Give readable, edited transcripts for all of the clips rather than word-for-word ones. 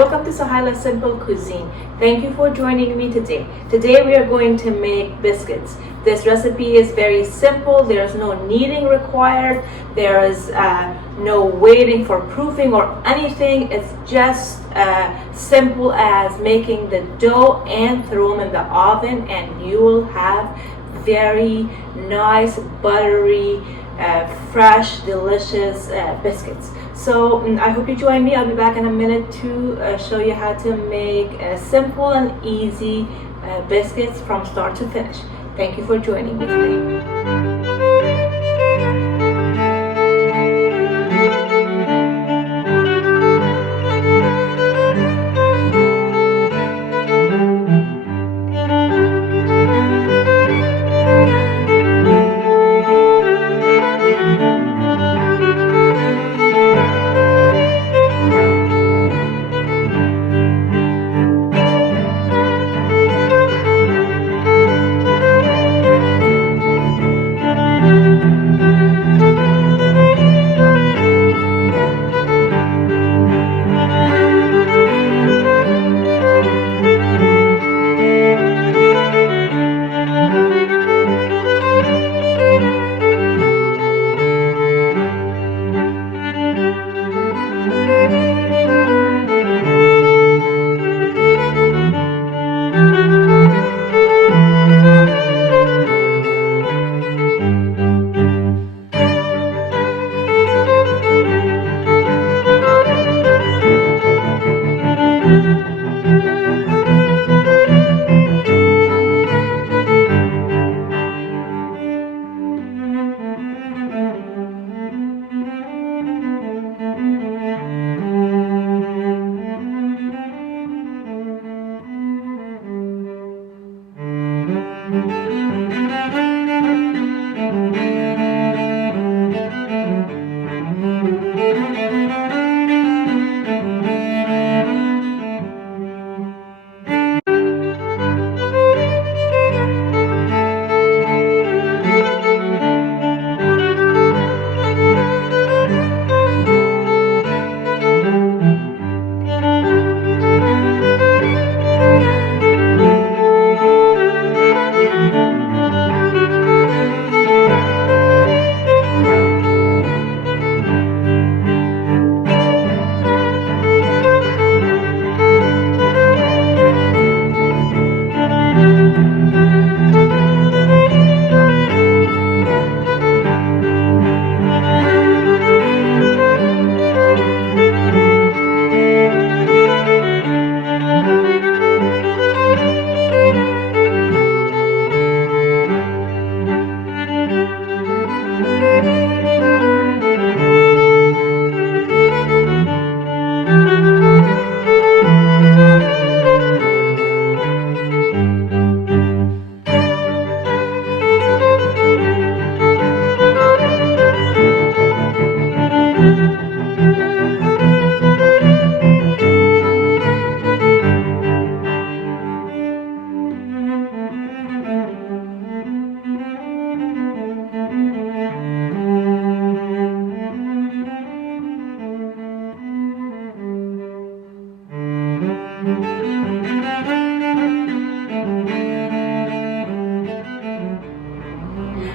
welcome to Sohaila Simple Cuisine. Thank you for joining me today. Today we are going to make biscuits. This recipe is very simple. There's no kneading required. There is no waiting for proofing or anything. It's just simple as making the dough and throw them in the oven, and you will have very nice, buttery, fresh, delicious biscuits. So I hope you join me. I'll be back in a minute to show you how to make simple and easy biscuits from start to finish. Thank you for joining me today.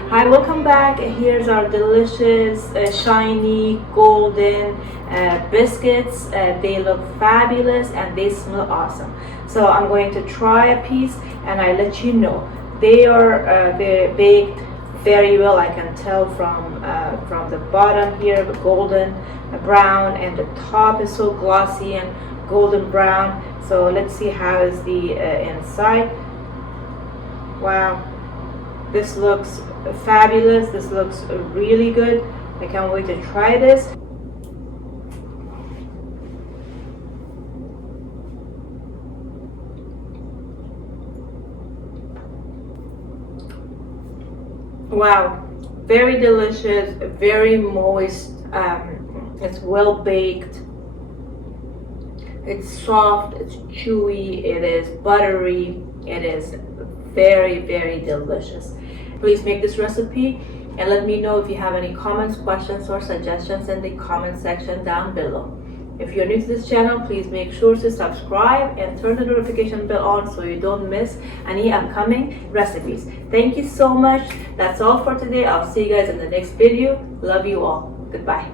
Hi, welcome back. Here's our delicious, shiny, golden biscuits. They look fabulous and they smell awesome. So I'm going to try a piece and I let you know. They're baked very well. I can tell from the bottom here, the golden brown, and the top is so glossy and golden brown. So let's see how is the inside. Wow, this looks fabulous. This looks really good. I can't wait to try this. Wow, very delicious, very moist. It's well baked. It's soft, it's chewy, it is buttery, it is very, very delicious. Please make this recipe and let me know if you have any comments, questions, or suggestions in the comment section down below. If you're new to this channel, please make sure to subscribe and turn the notification bell on so you don't miss any upcoming recipes. Thank you so much. That's all for today. I'll see you guys in the next video. Love you all. Goodbye.